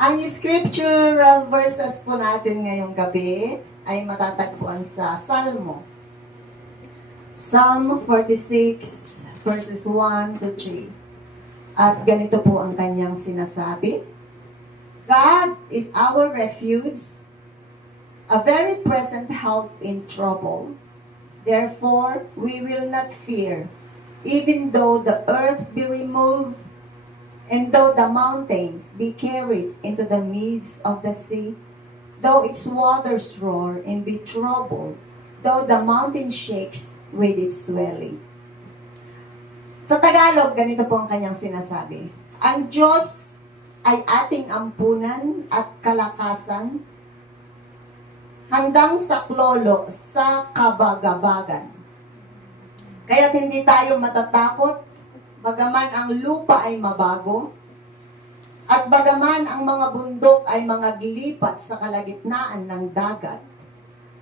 Ang scriptural verses po natin ngayong gabi ay matatagpuan sa Salmo. Psalm 46 verses 1 to 3. At ganito po ang kanyang sinasabi. God is our refuge, a very present help in trouble. Therefore, we will not fear, even though the earth be removed, and though the mountains be carried into the midst of the sea, though its waters roar and be troubled, though the mountain shakes with its swelling. Sa Tagalog, ganito po ang kanyang sinasabi. Ang Diyos ay ating ampunan at kalakasan, handang saklolo sa kabagabagan. Kaya't hindi tayo matatakot, bagaman ang lupa ay mabago, at bagaman ang mga bundok ay mga glipat sa kalagitnaan ng dagat,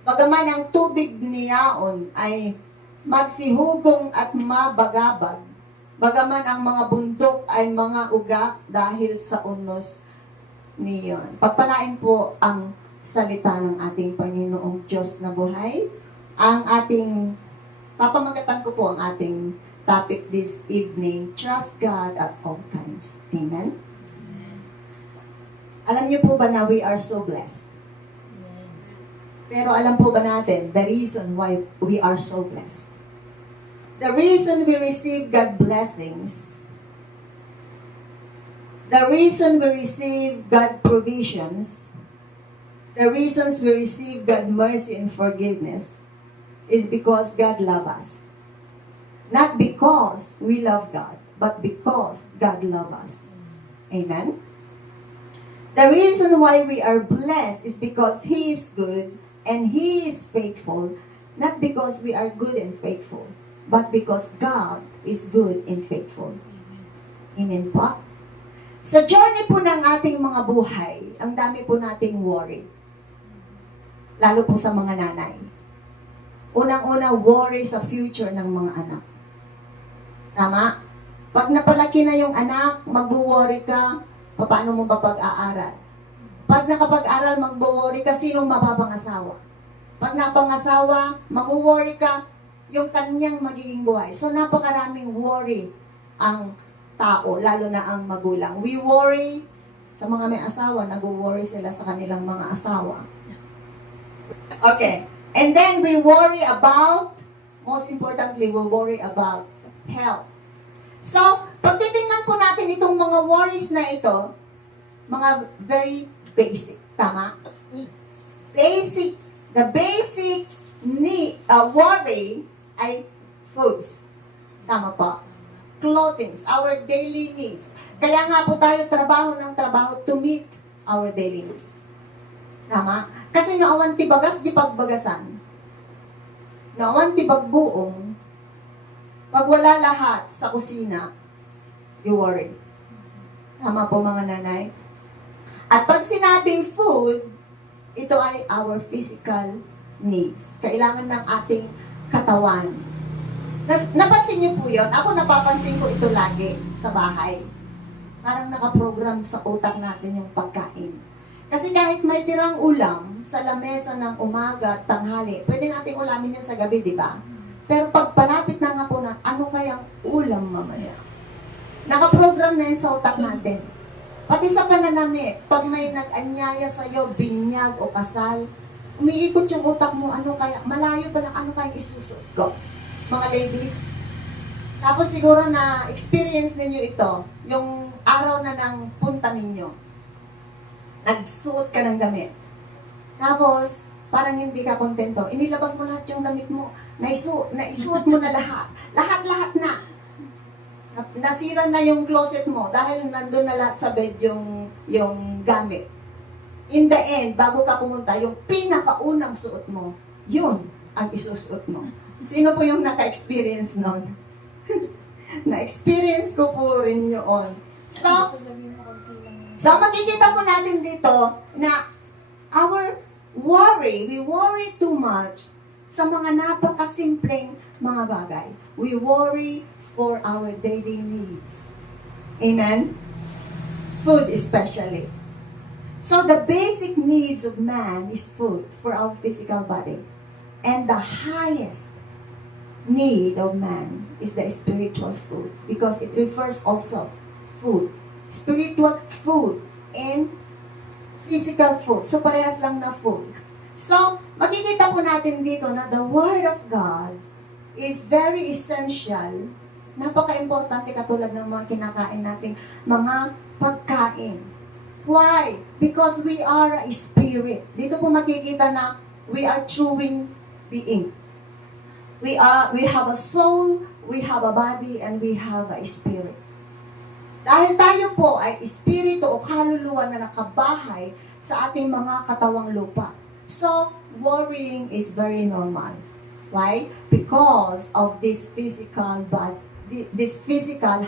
bagaman ang tubig niyaon ay magsihugong at mabagabag, bagaman ang mga bundok ay mga uga dahil sa unos niyon. Pagpalain po ang salita ng ating Panginoong Diyos na buhay. Ang ating, papamagatan ko po ang ating topic this evening, Trust God at all times. Amen? Alam niyo po ba na we are so blessed? Pero alam po ba natin the reason why we are so blessed? The reason we receive God blessings, the reason we receive God provisions, the reasons we receive God mercy and forgiveness is because God loves us. Not because we love God, but because God loves us. Amen? The reason why we are blessed is because He is good and He is faithful, not because we are good and faithful, but because God is good and faithful. Amen po? Sa journey po ng ating mga buhay, ang dami po nating worry. Lalo po sa mga nanay. Unang-una, worry sa future ng mga anak. Tama? Pag napalaki na yung anak, magwo-worry ka, paano mo ba pag-aaral? Pag nakapag-aral, magwo-worry ka, sinong mapapangasawa? Pag napangasawa, magwo-worry ka, yung kanyang magiging buhay. So, napakaraming worry ang tao, lalo na ang magulang. We worry, sa mga may asawa, nag-worry sila sa kanilang mga asawa. Okay. And then we worry about, most importantly, we worry about health. So, pag titingnan po natin itong mga worries na ito, mga very basic, tama? Basic, the basic need, worry ay foods. Tama po? Clothing, our daily needs. Kaya nga po tayo trabaho ng trabaho to meet our daily needs. Tama? Kasi naawan ti bagas di pagbagasan. Naawan ti bagbuong. Pag wala lahat sa kusina, you worry. Tama po mga nanay? At pag sinabing food, ito ay our physical needs. Kailangan ng ating katawan. Napansin niyo po yun? Ako napapansin ko ito lagi sa bahay. Parang nakaprogram sa utak natin yung pagkain. Kasi kahit may tirang ulam sa lamesa ng umaga, tanghali, pwede nating ulamin yan sa gabi, di ba? Pero pag palapit na nga po na, ano kayang ulam mamaya? Nakaprogram na yun sa utak natin. Pati sa pananamit, pag may nag-anyaya sa'yo, binyag o kasal, umiikot yung utak mo, ano kaya, malayo pa lang, ano kayang isusot ko? Mga ladies, tapos siguro na experience ninyo ito, yung araw na ng punta ninyo. Nagsuot ka ng damit. Tapos, parang hindi ka kontento. Inilabas mo lahat yung damit mo. Naisuot mo na lahat. Lahat-lahat na. Nasira na yung closet mo dahil nandun na lahat sa bed yung gamit. In the end, bago ka pumunta, yung pinakaunang suot mo, yun ang isusuot mo. Sino po yung naka-experience nun? Na-experience ko po rin yun. So, makikita po natin dito na our worry, we worry too much sa mga napakasimpleng mga bagay. We worry for our daily needs. Amen? Food especially. So the basic needs of man is food for our physical body. And the highest need of man is the spiritual food, because it refers also food. Spiritual food and physical food. So parehas lang na food. So, makikita po natin dito na the Word of God is very essential. Napaka-importante katulad ng mga kinakain nating mga pagkain. Why? Because we are a spirit. Dito po makikita na we are chewing being. We have a soul, we have a body, and we have a spirit. Dahil tayo po ay espiritu o kaluluwa na nakabahay sa ating mga katawang lupa. So, worrying is very normal. Why? Because of this physical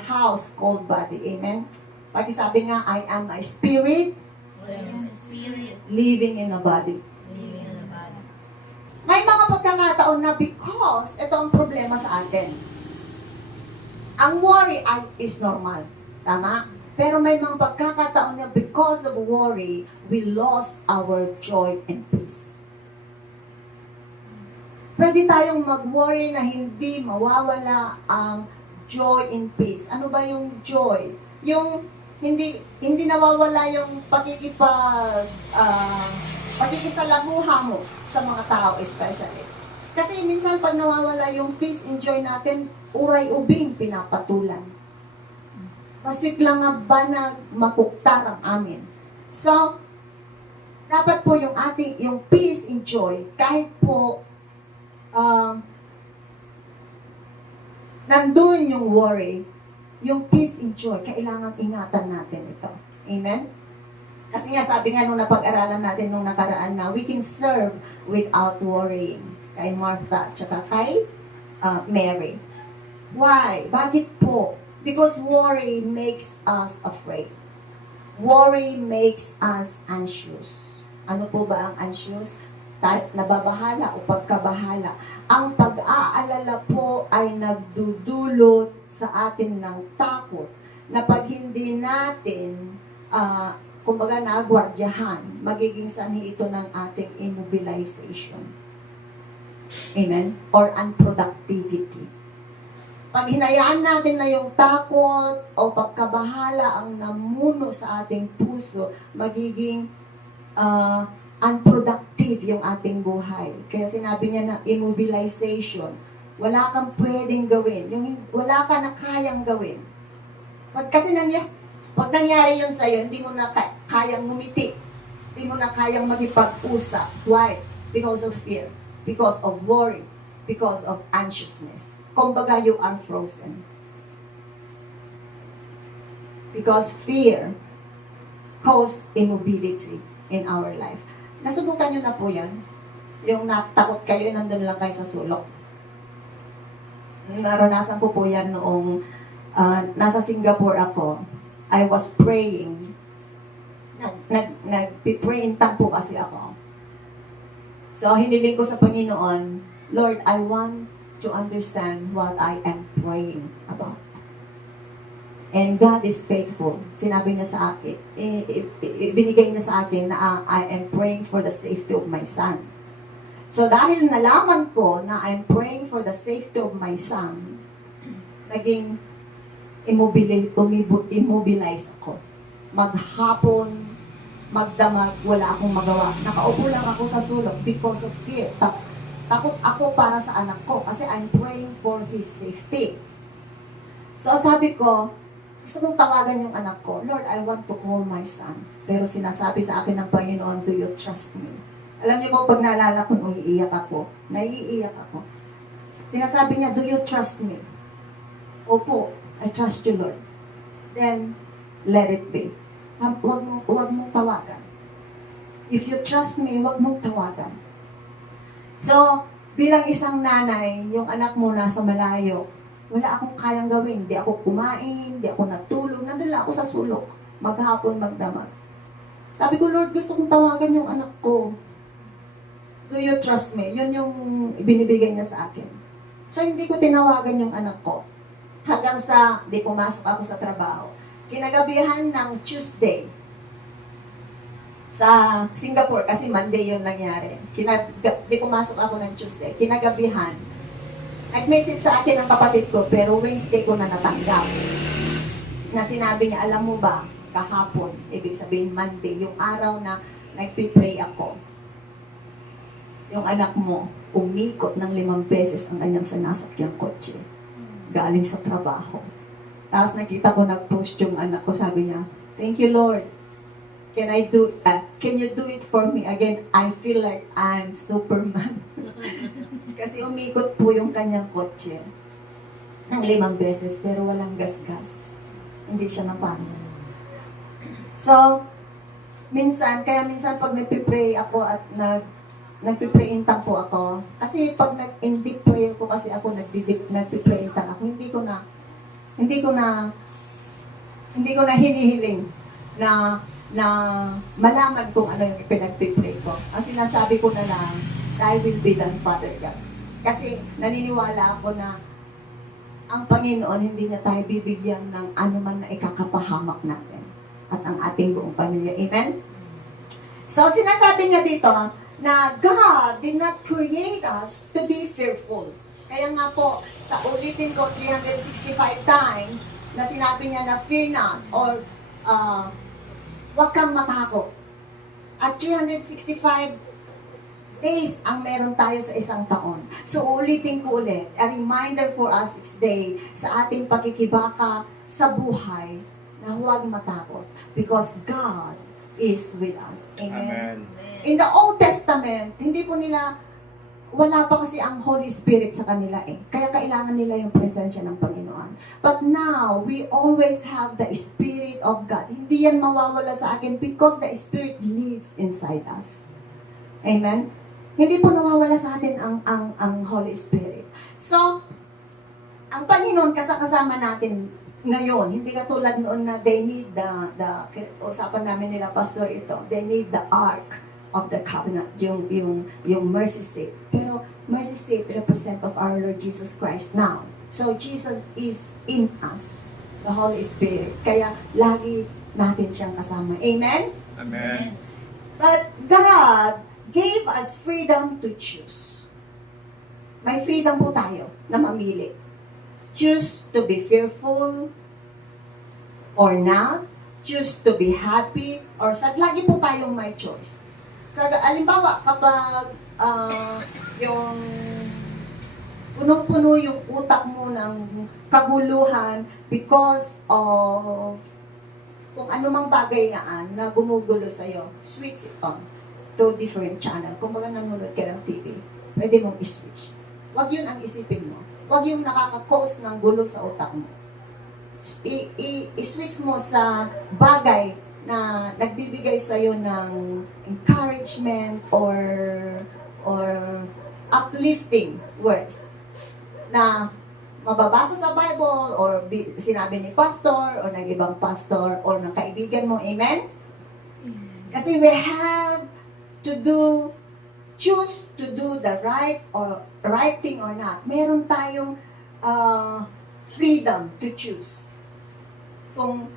house called body. Amen? Pag sabi nga, I am a spirit, living in a body. May mga pagkakataon na because ito ang problema sa atin. Ang worry is normal. Tama? Pero may mga pagkakataon na because of worry, we lost our joy and peace. Pwede tayong mag-worry na hindi mawawala ang joy and peace. Ano ba yung joy? Yung hindi nawawala yung pakikisalamuha mo sa mga tao especially. Kasi minsan pag nawawala yung peace and joy natin, uray-ubing pinapatulan. Masiklang nga ba na makuktar ang amin. So, dapat po yung peace and joy, kahit po nandun yung worry, yung peace and joy, kailangan ingatan natin ito. Amen? Kasi nga, sabi nga nung napag-aralan natin nung nakaraan na we can serve without worrying. Kay Martha, tsaka kay Mary. Why? Bakit po? Because worry makes us afraid. Worry makes us anxious. Ano po ba ang anxious? Nababahala o pagkabahala. Ang pag-aalala po ay nagdudulot sa atin ng takot na pag hindi natin kumbaga nagwardyahan, magiging sanhi ito ng ating immobilization. Amen? Or unproductivity. Pag hinayaan natin na yung takot o pagkabahala ang namuno sa ating puso, magiging unproductive yung ating buhay. Kaya sinabi niya na immobilization. Wala kang pwedeng gawin. Wala ka na kayang gawin. Pag nangyari yun sa'yo, hindi mo na kayang ngumiti. Hindi mo na kayang magipag-usap. Why? Because of fear. Because of worry. Because of anxiousness. Kumbaga, you are frozen. Because fear causes immobility in our life. Nasubukan nyo na po yan? Yung natakot kayo, nandun lang kayo sa sulok. Naranasan ko po yan noong nasa Singapore ako. I was praying. Nag-pray in tongue po kasi ako. So, hiniling ko sa Panginoon, Lord, I want to understand what I am praying about. And God is faithful. Sinabi niya sa akin, binigay niya sa akin na I am praying for the safety of my son. So dahil nalaman ko na I'm praying for the safety of my son, naging immobilize ako. Maghapon, magdamag, wala akong magawa. Nakaupo lang ako sa sulok because of fear. Takot ako para sa anak ko kasi I'm praying for his safety. So sabi ko, gusto mong tawagan yung anak ko, Lord, I want to call my son. Pero sinasabi sa akin ng Panginoon, do you trust me? Alam niyo mo, pag naalala ko, umiiyak ako. Naiiyak ako. Sinasabi niya, do you trust me? Opo, I trust you, Lord. Then, let it be. Huwag mong tawagan. If you trust me, huwag mong tawagan. So, bilang isang nanay, yung anak mo nasa malayo, wala akong kayang gawin. Hindi ako kumain, hindi ako natulog. Nandun lang ako sa sulok. Maghapon, magdamag. Sabi ko, Lord, gusto kong tawagan yung anak ko. Do you trust me? Yun yung binibigay niya sa akin. So, hindi ko tinawagan yung anak ko. Hanggang sa, di pumasok ako sa trabaho. Kinagabihan ng Tuesday, sa Singapore, kasi Monday yun nangyari. Di pumasok ako ng Tuesday. Kinagabihan, nag-message sa akin ang kapatid ko, pero Wednesday ko na natanggap. Na sinabi niya, alam mo ba, kahapon, ibig sabihin Monday, yung araw na nagpipray ako, yung anak mo, umikot ng 5 beses ang kanyang sinasakyang kotse. Galing sa trabaho. Tapos nakita ko nag-post yung anak ko, sabi niya, thank you Lord. Can you do it for me again? I feel like I'm Superman. Kasi umikot po yung kanyang kotse ng 5 beses, pero walang gas-gas. Hindi siya napano. So, minsan pag nagpipray ako at nagpipray intang po ako, kasi pag nag-in-deep prayer po kasi ako, nagpipray intang ako, hindi ko na hinihiling na malaman kung ano yung pinagpipray ko. Ang sinasabi ko na lang, thy will be done, Father God. Kasi naniniwala ako na ang Panginoon hindi niya tayo bibigyan ng anuman na ikakapahamak natin at ang ating buong pamilya. Amen? So, sinasabi niya dito na God did not create us to be fearful. Kaya nga po, sa ulitin ko 365 times na sinabi niya na fear not or huwag kang matakot. At 365 days ang meron tayo sa isang taon. So, ulitin ko ulit, a reminder for us each day sa ating pagkikibaka sa buhay na huwag matakot because God is with us. Amen? Amen. In the Old Testament, hindi po nila, wala pa kasi ang Holy Spirit sa kanila eh. Kaya kailangan nila yung presensya ng Panginoon. But now, we always have the Spirit of God. Hindi yan mawawala sa akin because the Spirit lives inside us. Amen? Hindi po nawawala sa atin ang Holy Spirit. So, ang Panginoon kasama natin ngayon, hindi katulad noon na they need usapan namin nila, Pastor, ito, they need the Ark of the Covenant, yung mercy seat. Pero mercy seat represent of our Lord Jesus Christ now. So, Jesus is in us, the Holy Spirit. Kaya, lagi natin siyang kasama. Amen? Amen. But God gave us freedom to choose. May freedom po tayo na mamili. Choose to be fearful or not. Choose to be happy or sad. Lagi po tayong may choice. Alimbawa, kapag yung punong-puno yung utak mo ng kaguluhan because of kung anumang bagay yaan na gumugulo sa'yo, switch it on to different channel. Kung baga nanonood ka ng TV, pwede mong i-switch. Huwag yun ang isipin mo. Huwag yung nakaka-cause ng gulo sa utak mo. I-switch mo sa bagay na nagbibigay sa'yo ng encouragement or uplifting words na mababasa sa Bible or sinabi ni pastor or ng ibang pastor or ng kaibigan mo. Amen? Kasi we have to choose to do the right thing or not. Meron tayong freedom to choose. Kung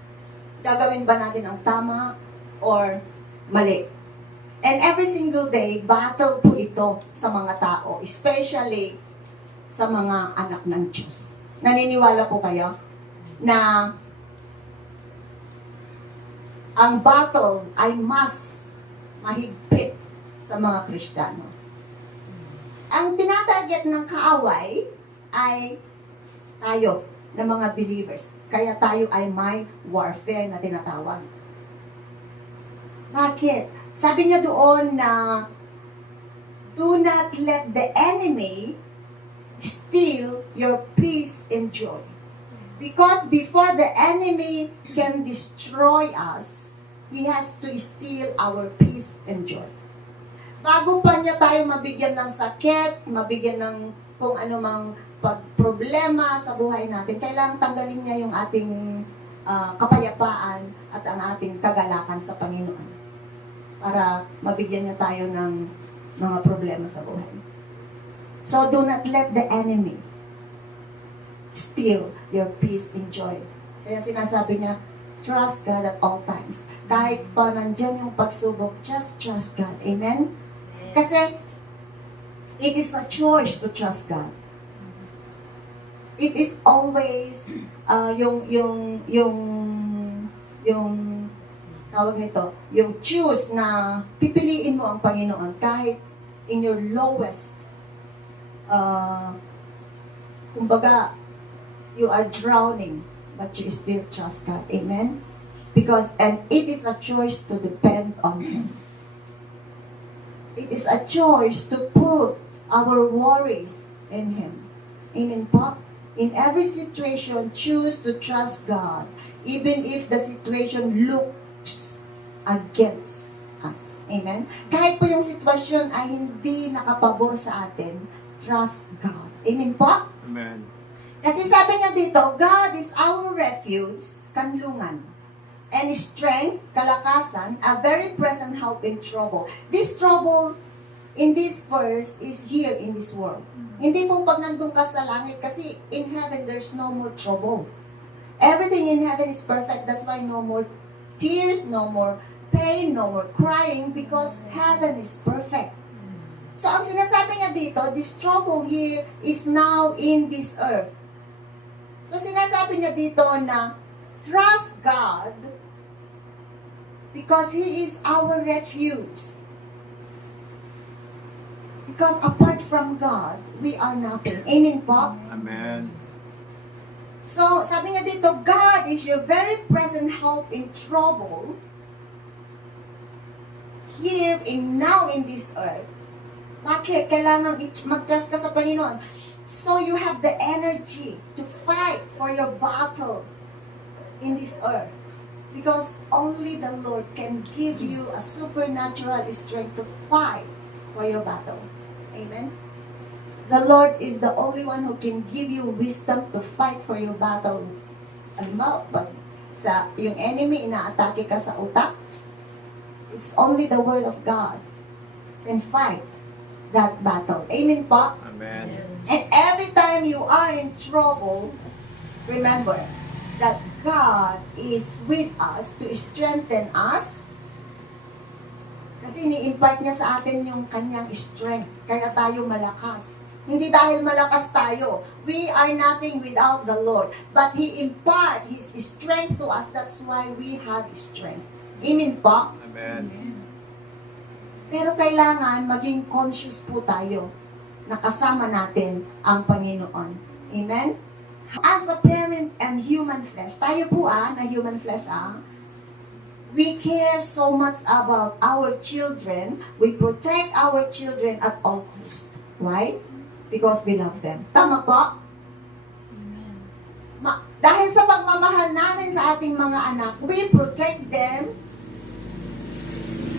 gagawin ba natin ang tama or mali. And every single day, battle po ito sa mga tao, especially sa mga anak ng Diyos. Naniniwala po kayo na ang battle ay mas mahigpit sa mga Kristiyano. Ang tinatarget ng kaaway ay tayo na mga believers. Kaya tayo ay may warfare na tinatawag. Bakit? Sabi niya doon na do not let the enemy steal your peace and joy. Because before the enemy can destroy us, he has to steal our peace and joy. Bago pa niya tayo mabigyan ng sakit, mabigyan ng kung ano mang problema sa buhay natin, kailangan tanggalin niya yung ating kapayapaan at ang ating kagalakan sa Panginoon para mabigyan niya tayo ng mga problema sa buhay. So, do not let the enemy steal your peace and joy. Kaya sinasabi niya, trust God at all times. Kahit pa nandyan yung pagsubok, just trust God. Amen? Kasi, it is a choice to trust God. It is always, yung tawag nito, yung choose na pipiliin mo ang Panginoon kahit in your lowest, kumbaga, you are drowning, but you still trust God. Amen? And it is a choice to depend on Him. It is a choice to put our worries in Him. Amen po? In every situation, choose to trust God, even if the situation looks against us. Amen? Kahit po yung sitwasyon ay hindi nakapabor sa atin, trust God. Amen po? Amen. Kasi sabi niya dito, God is our refuge, kanlungan, and strength, kalakasan, a very present help in trouble. This trouble in this verse is here in this world. Hindi mo pag nandun ka sa langit, kasi in heaven there's no more trouble. Everything in heaven is perfect. That's why no more tears, no more pain, no more crying, because heaven is perfect. So ang sinasabi niya dito, this trouble here is now in this earth. So sinasabi niya dito na trust God because He is our refuge. Because apart from God, we are nothing. Amen po? Amen. So, sabi niya dito, God is your very present help in trouble here and now in this earth. Bakit? Kailangan mag-trust ka sa Panginoon. So you have the energy to fight for your battle in this earth. Because only the Lord can give you a supernatural strength to fight for your battle. Amen? The Lord is the only one who can give you wisdom to fight for your battle. Alam mo, pag sa yung enemy, inaatake ka sa utak, it's only the Word of God can fight that battle. Amen po? Amen. And every time you are in trouble, remember that God is with us to strengthen us. Kasi ni-impart niya sa atin yung kanyang strength. Kaya tayo malakas. Hindi dahil malakas tayo. We are nothing without the Lord. But He impart His strength to us. That's why we have strength. Amen po? Amen. Pero kailangan maging conscious po tayo na kasama natin ang Panginoon. Amen? As a parent and human flesh, tayo po na human flesh we care so much about our children. We protect our children at all cost. Why? Because we love them. Tama po? Dahil sa pagmamahal natin sa ating mga anak, we protect them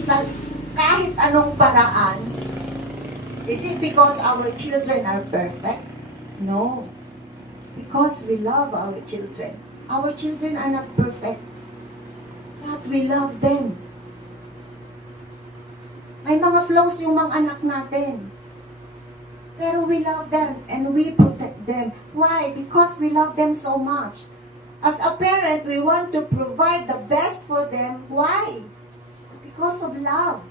sa kahit anong paraan. Is it because our children are perfect? No. Because we love our children. Our children are not perfect. But we love them. May mga flaws yung mga anak natin. Pero we love them and we protect them. Why? Because we love them so much. As a parent, we want to provide the best for them. Why? Because of love.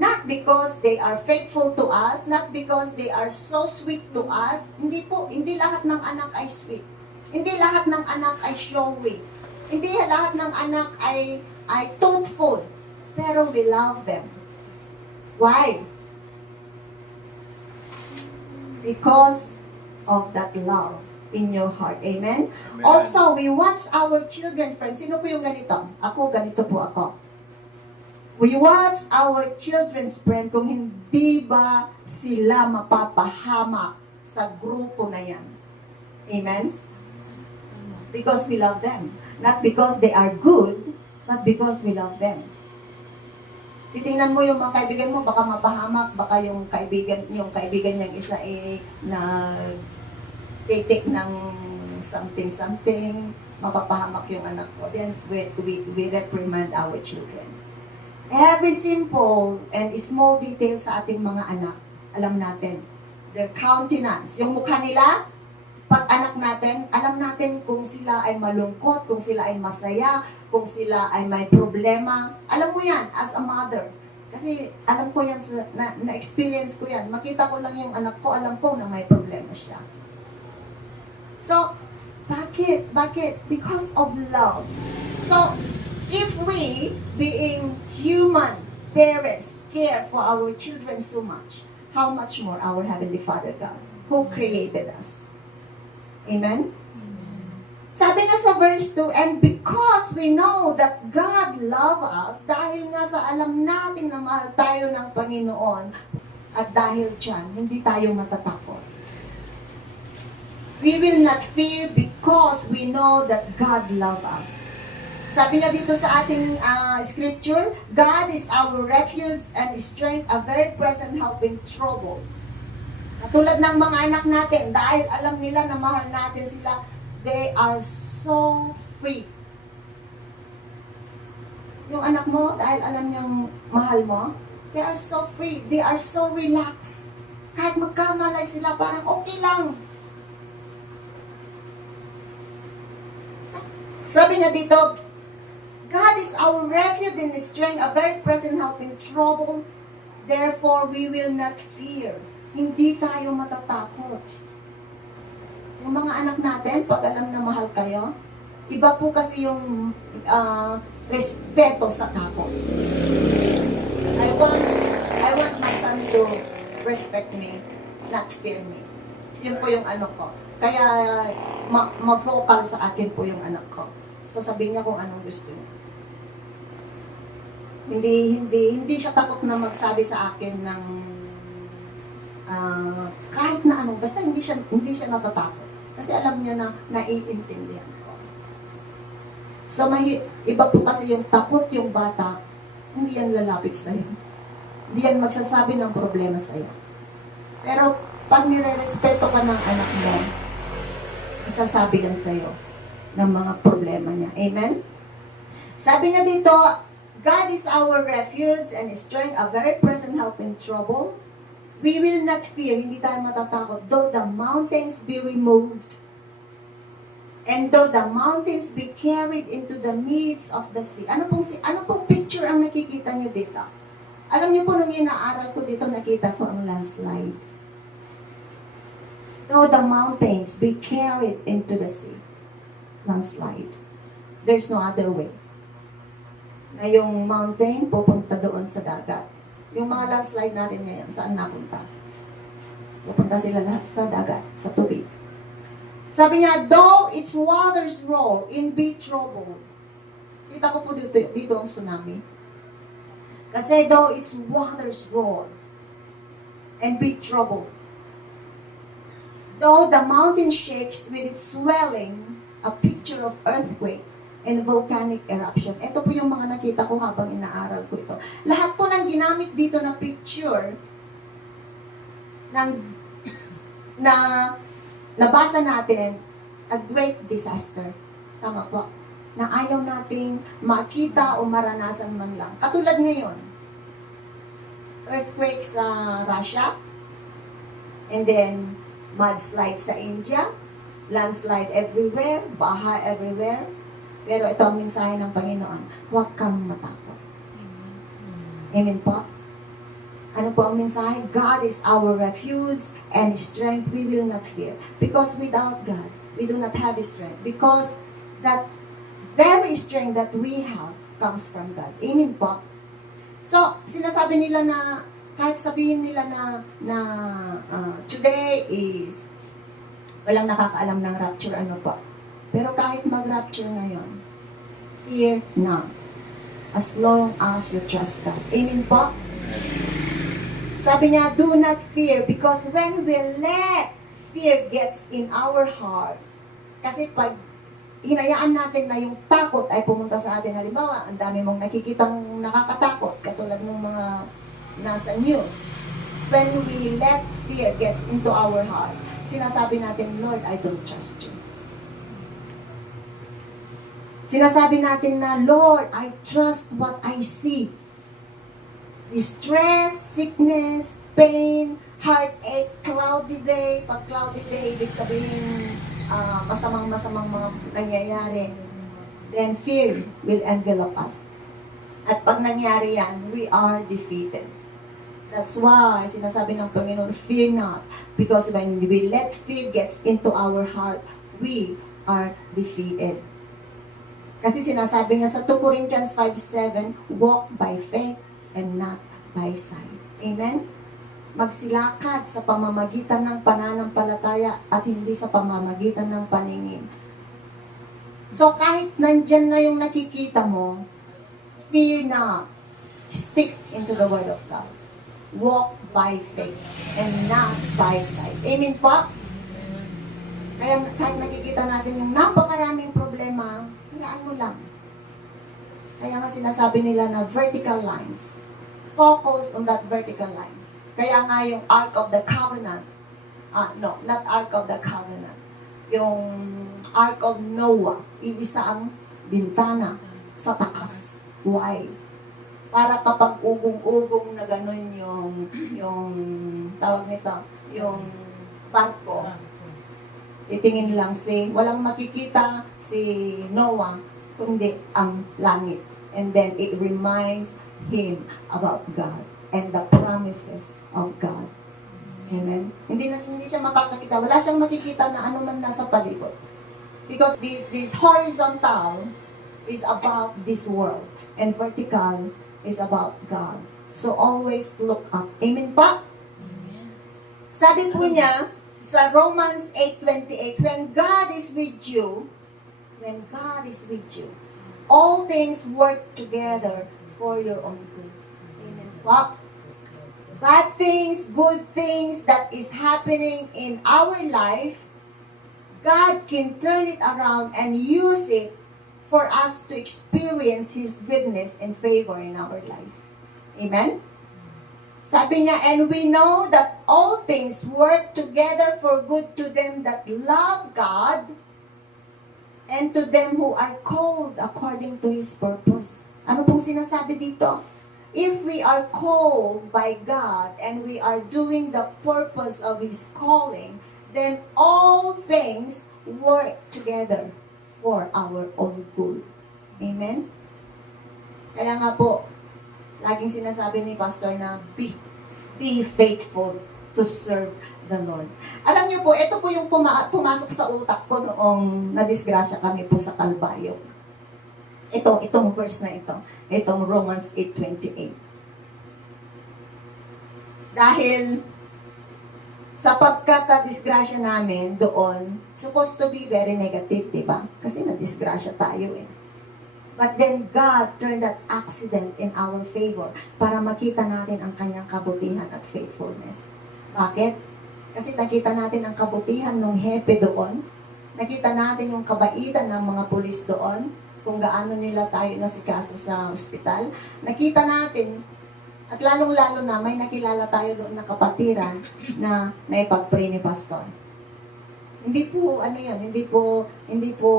Not because they are faithful to us, not because they are so sweet to us. Hindi po, hindi lahat ng anak ay sweet. Hindi lahat ng anak ay showy. Hindi lahat ng anak ay truthful. Pero we love them. Why? Because of that love in your heart. Amen? Amen. Also, we watch our children, friends. Sino po yung ganito? Ako, ganito po ako. We watch our children's friend kung hindi ba sila mapapahamak sa grupo na yan. Amen? Because we love them. Not because they are good, but because we love them. Titingnan mo yung mga kaibigan mo, baka mapahamak, baka yung kaibigan niyang isa na titik ng something, mapapahamak yung anak ko. Then we reprimand our children. Every simple and small detail sa ating mga anak, alam natin. Their countenance, yung mukha nila, pag anak natin, alam natin kung sila ay malungkot, kung sila ay masaya, kung sila ay may problema. Alam mo yan, as a mother. Kasi alam ko yan, na-experience ko yan. Makita ko lang yung anak ko, alam ko na may problema siya. So, bakit? Bakit? Because of love. So, if we, being human parents, care for our children so much, how much more our Heavenly Father God, who created us. Amen? Sabi nga sa verse 2, and because we know that God loves us, dahil nga sa alam natin na mahal tayo ng Panginoon, at dahil dyan, hindi tayo matatakot. We will not fear because we know that God loves us. Sabi nga dito sa ating scripture, God is our refuge and strength, a very present help in trouble. Katulad ng mga anak natin, dahil alam nila na mahal natin sila, they are so free. Yung anak mo, dahil alam niyang mahal mo, they are so free. They are so relaxed. Kahit magkamalay sila, parang okay lang. Sabi niya dito, God is our refuge and strength, a very present help in trouble. Therefore, we will not fear. Hindi tayo matatakot. Yung mga anak natin, pag alam na mahal kayo, iba po kasi yung respeto sa takot. I want my son to respect me, not fear me. Yun po yung ano ko. Kaya ma-vocal sa akin po yung anak ko. Sasabihin niya kung anong gusto niya. Hindi siya takot na magsabi sa akin ng kahit na ano, basta hindi siya natatakot. Kasi alam niya na naiintindihan ko. So iba po kasi yung takot yung bata, hindi yan lalapit sa'yo. Hindi yan magsasabi ng problema sa'yo. Pero pag nire-respeto ka ng anak mo, magsasabi yan sa'yo ng mga problema niya. Amen? Sabi niya dito, God is our refuge and strength, a very present help in trouble. We will not fear, hindi tayo matatakot, though the mountains be removed, and though the mountains be carried into the midst of the sea. Ano pong picture ang nakikita niyo dito? Alam niyo po, nung inaaral ko dito, nakita ko ang landslide. Though the mountains be carried into the sea. Landslide. There's no other way. Na yung mountain pupunta doon sa dagat. Yung mga landslide natin ngayon, saan napunta? Pupunta sila lahat sa dagat, sa tubig. Sabi niya, though its waters roar in big trouble. Kita ko po dito ang tsunami. Kasi though its waters roar and big trouble. Though the mountain shakes with its swelling, a picture of earthquake and volcanic eruption. Ito po yung mga nakita ko habang inaaral ko ito. Lahat po ng ginamit dito na picture na nabasa natin, a great disaster. Tama po. Na ayaw nating makita o maranasan man lang. Katulad ngayon, earthquake sa Russia, and then mudslide sa India, landslide everywhere, baha everywhere. Pero ito ang mensahe ng Panginoon, huwag kang matakot. Amen po? Ano po ang mensahe? God is our refuge and strength. We will not fear. Because without God, we do not have strength. Because that very strength that we have comes from God. Amen po? So, sinasabi nila na, kahit sabihin nila na today is walang nakakaalam ng rapture, ano po. Pero kahit mag-rapture ngayon, fear not. As long as you trust God. Amen po? Sabi niya, do not fear because when we let fear gets in our heart, kasi pag hinayaan natin na yung takot ay pumunta sa atin, halimbawa, ang dami mong nakikitang nakakatakot, katulad ng mga nasa news. When we let fear gets into our heart, sinasabi natin, Lord, I don't trust you. Sinasabi natin na, Lord, I trust what I see. Distress, sickness, pain, heartache, cloudy day. Pag cloudy day, ibig sabihin masamang-masamang mga nangyayari. Then fear will envelop us. At pag nangyari yan, we are defeated. That's why sinasabi ng Panginoon, fear not. Because when we let fear gets into our heart, we are defeated. Kasi sinasabi nga sa 2 Corinthians 5:7, walk by faith and not by sight. Amen? Magsilakad sa pamamagitan ng pananampalataya at hindi sa pamamagitan ng paningin. So kahit nandyan na yung nakikita mo, fear not. Stick into the Word of God. Walk by faith and not by sight. Amen po? Kaya kahit nakikita natin yung napakaraming problema, hayaan mo lang. Kaya nga sinasabi nila na vertical lines. Focus on that vertical lines. Kaya nga yung Ark of the Covenant, no, not Ark of the Covenant, yung Ark of Noah, iisa ang bintana sa taas. Why? Para kapag ugong-ugong na ganun yung tawag nito, yung barko, titingin lang walang makikita si Noah, kundi ang langit. And then it reminds him about God and the promises of God. Amen? Hindi siya makakakita. Wala siyang makikita na ano man nasa palibot. Because this horizontal is about this world. And vertical is about God. So always look up. Amen pa? Amen. Sabi po niya, sa Romans 8:28, when God is with you, all things work together for your own good. Amen pa? Bad things, good things that is happening in our life, God can turn it around and use it for us to experience His goodness and favor in our life. Amen? Sabi niya, and we know that all things work together for good to them that love God and to them who are called according to His purpose. Ano pong sinasabi dito? If we are called by God and we are doing the purpose of His calling, then all things work together for our own good. Amen? Kaya nga po, laging sinasabi ni Pastor na be faithful to serve the Lord. Alam niyo po, ito po yung pumasok sa utak ko noong nadisgrasya kami po sa Kalbaryo. Itong verse na ito. Itong Romans 8:28. Dahil sa pagkakadisgrasya namin doon, supposed to be very negative, di ba? Kasi nadisgrasya tayo eh. But then God turned that accident in our favor para makita natin ang kanyang kabutihan at faithfulness. Bakit? Kasi nakita natin ang kabutihan ng hepe doon. Nakita natin yung kabaitan ng mga pulis doon, kung gaano nila tayo nasikaso sa ospital. Nakita natin, at lalong-lalo na may nakilala tayo doon na kapatiran na naipag-pray ni Pastor. Hindi po, hindi po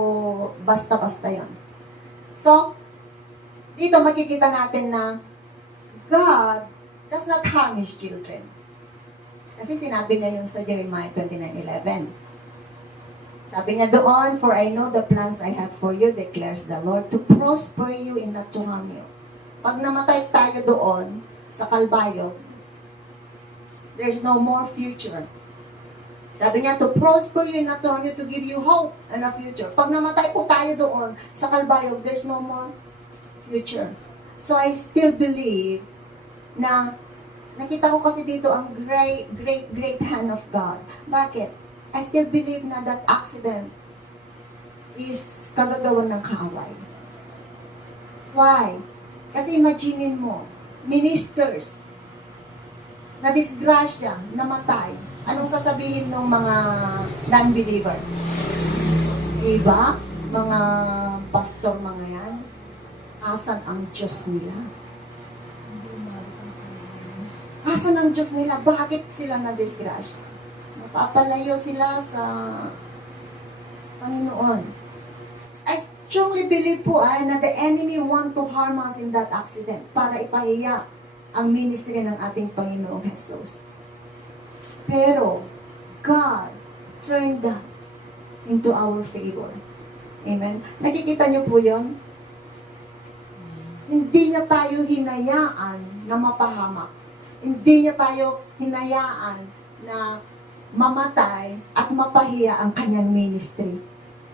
basta-basta yan. So, dito makikita natin na God does not harm His children. Kasi sinabi niya yun sa Jeremiah 29:11. Sabi niya doon, for I know the plans I have for you, declares the Lord, to prosper you and not to harm you. Pag namatay tayo doon, sa Kalbaryo, there's no more future. Sabi niya, to prosper you and not to harm you, to give you hope and a future. Pag namatay po tayo doon, sa Kalbaryo, there's no more future. So I still believe na, nakita ko kasi dito ang great hand of God. Bakit? I still believe na that accident is kagagawan ng kaaway. Why? Kasi imaginein mo, ministers, na disgrasya, namatay. Anong sasabihin ng mga non-believer? Diba? Mga pastor, mga yan. Asan ang Diyos nila? Asan ang Diyos nila? Bakit sila na-disgrasya? Napapalayo sila sa Panginoon. I strongly believe po na the enemy want to harm us in that accident para ipahiya ang ministry ng ating Panginoong Jesus. Pero, God turned that into our favor. Amen? Nakikita niyo po yun? Hindi niya tayo hinayaan na mapahamak. Hindi niya tayo hinayaan na mamatay at mapahiya ang kanyang ministry.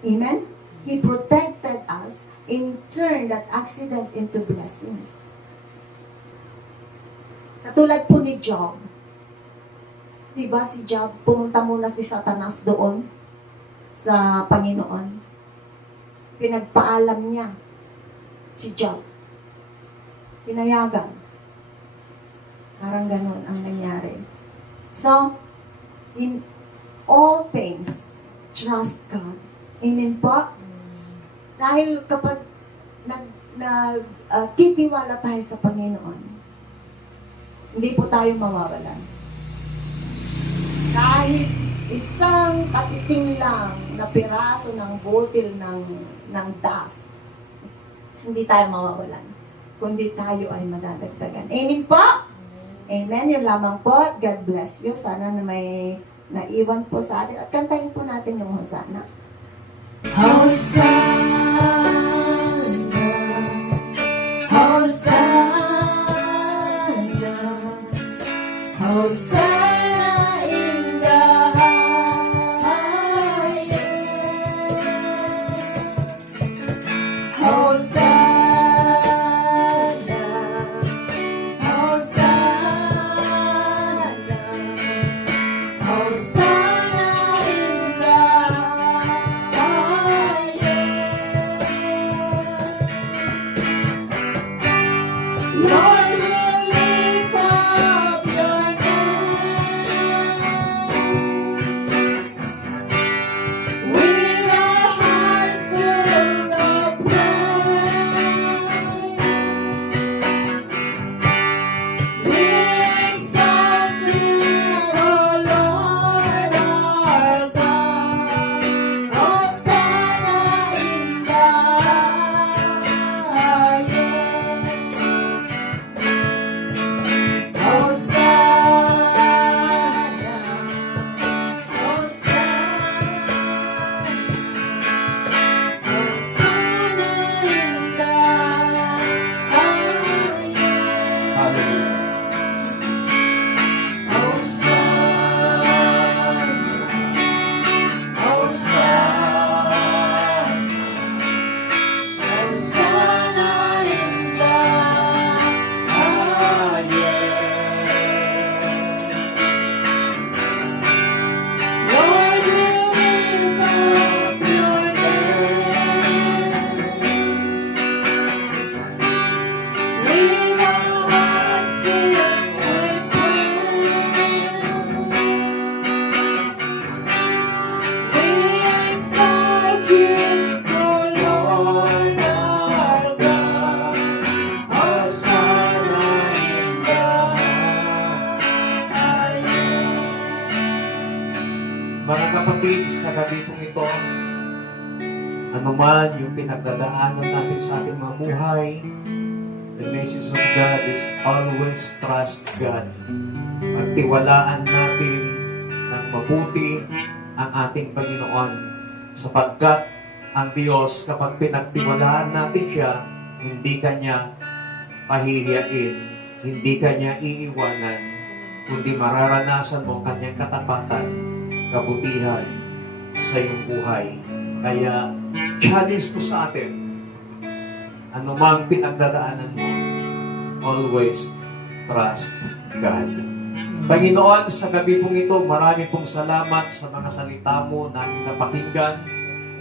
Amen? He protected us and turned that accident into blessings. Katulad po ni Job. Diba si Job, pumunta muna si Satanas doon sa Panginoon. Pinagpaalam niya si Job. Pinayagan. Parang ganun ang nangyari. So, in all things, trust God. Amen po? Dahil kapag titiwala tayo sa Panginoon, hindi po tayo mawawalan. Kahit isang katiting lang na piraso ng botil ng dust, hindi tayo mawawalan. Kundi tayo ay madadagdagan. Amen po? Amen. Yun lamang po. God bless you. Sana na may naiwan po sa atin. At kantahin po natin yung Hosanna. Hosanna, Hosanna, Hosanna in the highest. Hosanna, Hosanna, Hosanna in the highest. Lord, we lift up your name. With our hearts filled with praise, we exalt you, O Lord our God. Hosanna in the highest. Lord, we lift up your name. With our hearts filled with praise, we exalt you, O Lord our God. Hosanna in the highest. Mga kapatid, sa gabi pong ito, ano man yung pinagdadaanan natin sa ating mga buhay, the message of God is always trust God. Pagtiwalaan natin ng mabuti ang ating Panginoon, sapagkat ang Diyos, kapag pinagtiwalaan natin siya, hindi Kanya pahihiyain, hindi Kanya iiwanan, kundi mararanasan mo Kanyang katapatan, kabutihan sa iyong buhay. Kaya, challenge po sa atin, anumang pinagdadaanan mo, always trust God. Panginoon, sa gabi pong ito, marami pong salamat sa mga salita mo na aming napakinggan,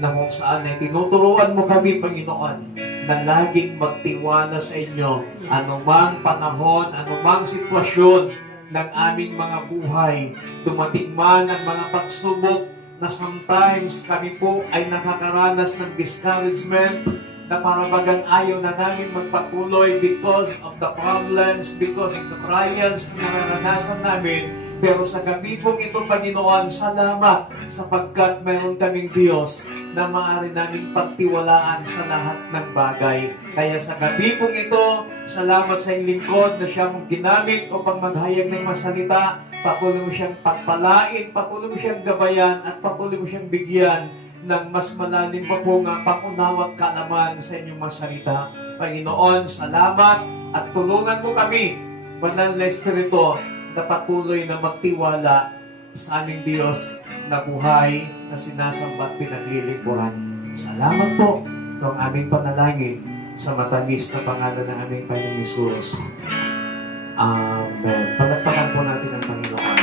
na kung saan ay tinuturuan mo kami, Panginoon, na laging magtiwala sa inyo, anumang panahon, anumang sitwasyon ng aming mga buhay, dumating man ang mga pagsubok na sometimes kami po ay nakakaranas ng discouragement na parabagang ayaw na namin magpatuloy because of the problems, because of the trials na naranasan namin. Pero sa gabi pong ito, Panginoon, salamat sapagkat mayroon kaming Diyos na maaari naming pagtiwalaan sa lahat ng bagay. Kaya sa gabi pong ito, salamat sa iyong lingkod na siya mong ginamit upang maghayag ng masalita. patuloy mo siyang pagpalain, patuloy mo siyang gabayan, at patuloy mo siyang bigyan ng mas malalim pa po nga pangunawa at kaalaman sa inyong mga salita. Panginoon, salamat at tulungan mo kami, Banal na Espiritu, na patuloy na magtiwala sa aming Diyos na buhay na sinasamba at pinaglilingkuran. Salamat po. Ito ang aming panalangin sa matamis na pangalan ng aming Panginoong Hesus. Amen. Palagpakan po natin ang Panginoon.